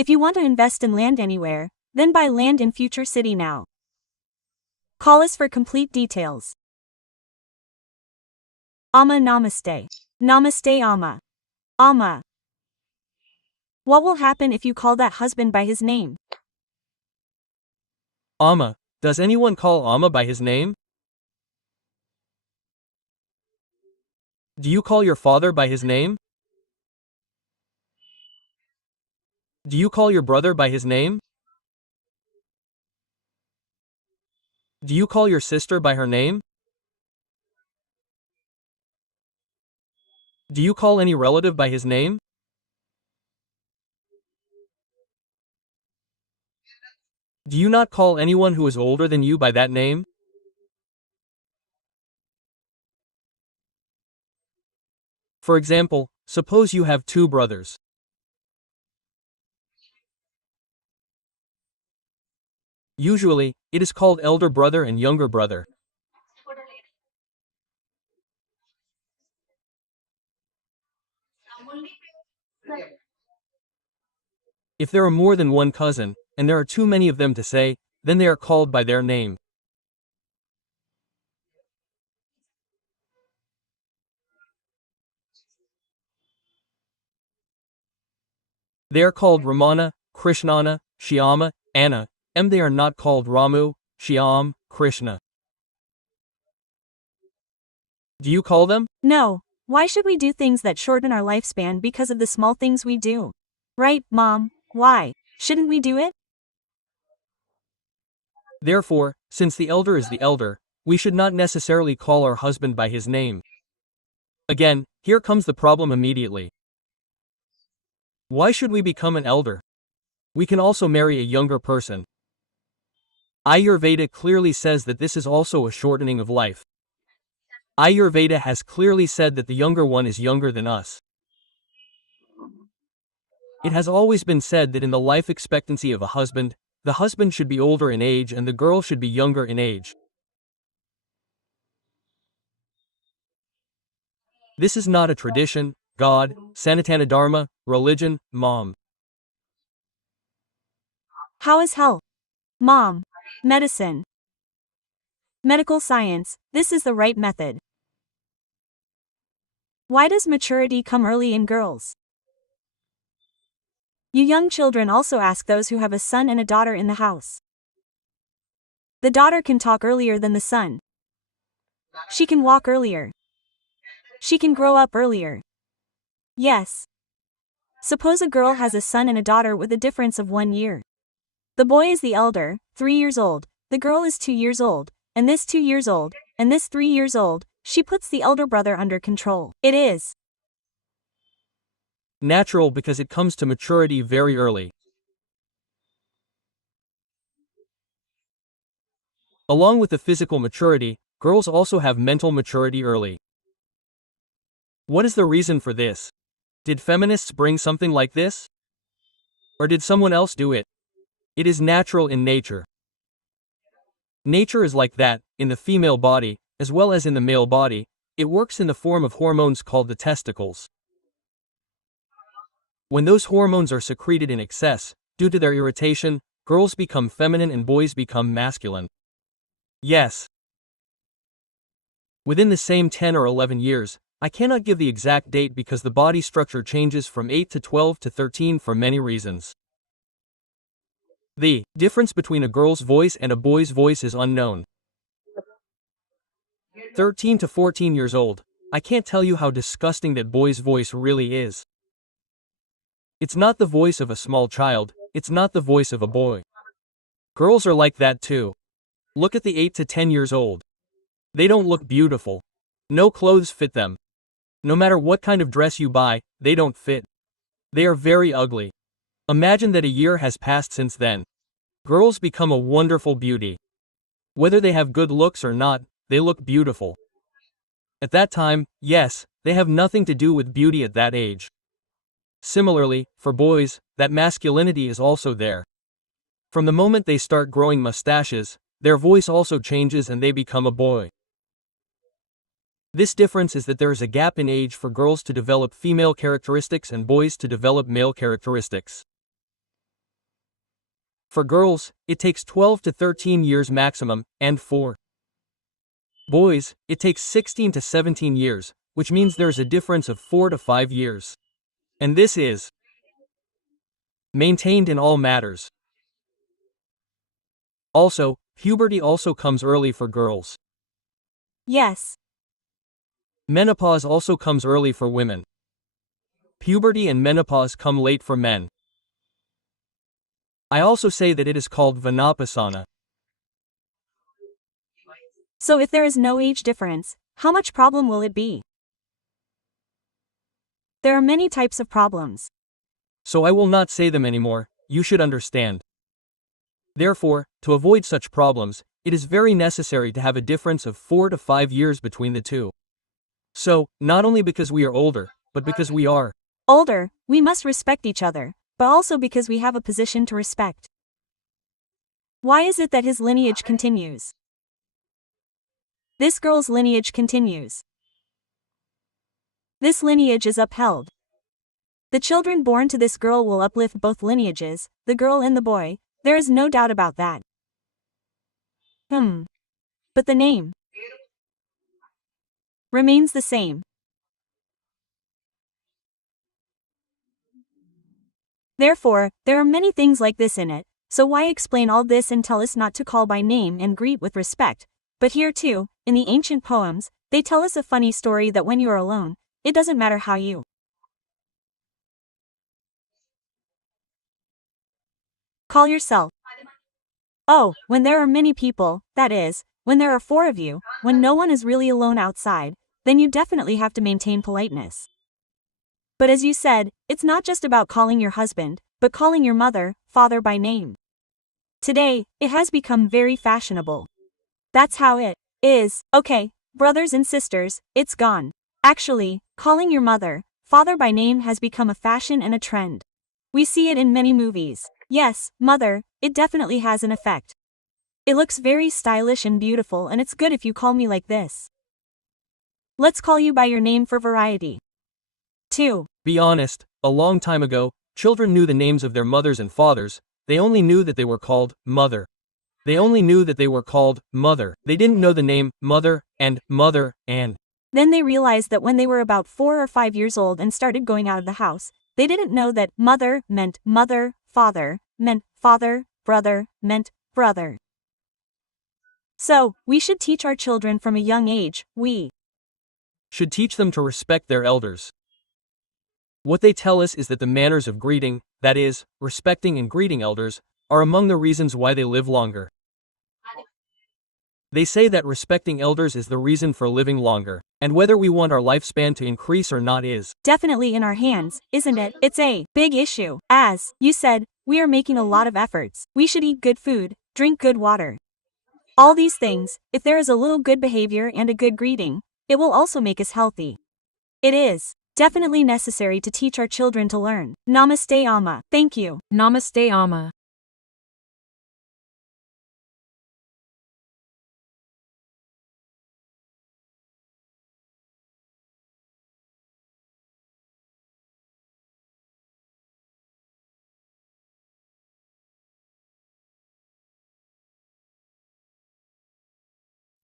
If you want to invest in land anywhere, then buy land in future city now. Call us for complete details. Amma Namaste. Namaste Amma. Amma. What will happen if you call that husband by his name? Amma. Does anyone call Amma by his name? Do you call your father by his name? Do you call your brother by his name? Do you call your sister by her name? Do you call any relative by his name? Do you not call anyone who is older than you by that name? For example, suppose you have two brothers. Usually, it is called elder brother and younger brother. If there are more than one cousin, and there are too many of them to say, then they are called by their name. They are called Ramana, Krishnana, Shyama, Anna, they are not called Ramu, Shyam, Krishna. Do you call them? No. Why should we do things that shorten our lifespan because of the small things we do? Right, Mom? Why? Shouldn't we do it? Therefore, since the elder is the elder, we should not necessarily call our husband by his name. Again, here comes the problem immediately. Why should we become an elder? We can also marry a younger person. Ayurveda clearly says that this is also a shortening of life. Ayurveda has clearly said that the younger one is younger than us. It has always been said that in the life expectancy of a husband, the husband should be older in age and the girl should be younger in age. This is not a tradition, God, Sanatana Dharma, religion, Mom. How is health? Mom. Medicine. Medical science, this is the right method. Why does maturity come early in girls? You young children also ask those who have a son and a daughter in the house. The daughter can talk earlier than the son. She can walk earlier. She can grow up earlier. Yes. Suppose a girl has a son and a daughter with a difference of 1 year. The boy is the elder, 3 years old, the girl is 2 years old, and this 2 years old, and this 3 years old, she puts the elder brother under control. It is natural because it comes to maturity very early. Along with the physical maturity, girls also have mental maturity early. What is the reason for this? Did feminists bring something like this? Or did someone else do it? It is natural in nature. Nature is like that, in the female body, as well as in the male body. It works in the form of hormones called the testicles. When those hormones are secreted in excess, due to their irritation, girls become feminine and boys become masculine. Yes. Within the same 10 or 11 years, I cannot give the exact date because the body structure changes from 8 to 12 to 13 for many reasons. The difference between a girl's voice and a boy's voice is unknown. 13 to 14 years old, I can't tell you how disgusting that boy's voice really is. It's not the voice of a small child, it's not the voice of a boy. Girls are like that too. Look at the 8 to 10 years old. They don't look beautiful. No clothes fit them. No matter what kind of dress you buy, they don't fit. They are very ugly. Imagine that a year has passed since then. Girls become a wonderful beauty. Whether they have good looks or not, they look beautiful. At that time, yes, they have nothing to do with beauty at that age. Similarly, for boys, that masculinity is also there. From the moment they start growing mustaches, their voice also changes and they become a boy. This difference is that there is a gap in age for girls to develop female characteristics and boys to develop male characteristics. For girls, it takes 12 to 13 years maximum, and for boys, it takes 16 to 17 years, which means there's a difference of 4 to 5 years. And this is maintained in all matters. Also, puberty also comes early for girls. Yes. Menopause also comes early for women. Puberty and menopause come late for men. I also say that it is called Vanapasana. So if there is no age difference, how much problem will it be? There are many types of problems. So I will not say them anymore, you should understand. Therefore, to avoid such problems, it is very necessary to have a difference of 4 to 5 years between the two. So, not only because we are older, but because we are older, we must respect each other, but also because we have a position to respect. Why is it that his lineage continues? This girl's lineage continues. This lineage is upheld. The children born to this girl will uplift both lineages, the girl and the boy, there is no doubt about that. But the name remains the same. Therefore, there are many things like this in it, so why explain all this and tell us not to call by name and greet with respect? But here too, in the ancient poems, they tell us a funny story that when you are alone, it doesn't matter how you call yourself. Oh, when there are many people, that is, when there are 4 of you, when no one is really alone outside, then you definitely have to maintain politeness. But as you said, it's not just about calling your husband, but calling your mother, father by name. Today, it has become very fashionable. That's how it is. Okay, brothers and sisters, it's gone. Actually, calling your mother, father by name has become a fashion and a trend. We see it in many movies. Yes, mother, it definitely has an effect. It looks very stylish and beautiful, and it's good if you call me like this. Let's call you by your name for variety. 2. Be honest, a long time ago, children knew the names of their mothers and fathers, they only knew that they were called mother. They only knew that they were called mother. They didn't know the name mother, and. Then they realized that when they were about 4 or 5 years old and started going out of the house, they didn't know that mother meant mother, father meant father, brother meant brother. So, we should teach our children from a young age, we should teach them to respect their elders. What they tell us is that the manners of greeting, that is, respecting and greeting elders, are among the reasons why they live longer. They say that respecting elders is the reason for living longer, and whether we want our lifespan to increase or not is definitely in our hands, isn't it? It's a big issue. As you said, we are making a lot of efforts. We should eat good food, drink good water. All these things, if there is a little good behavior and a good greeting, it will also make us healthy. It is definitely necessary to teach our children to learn. Namaste Amma. Thank you. Namaste Amma.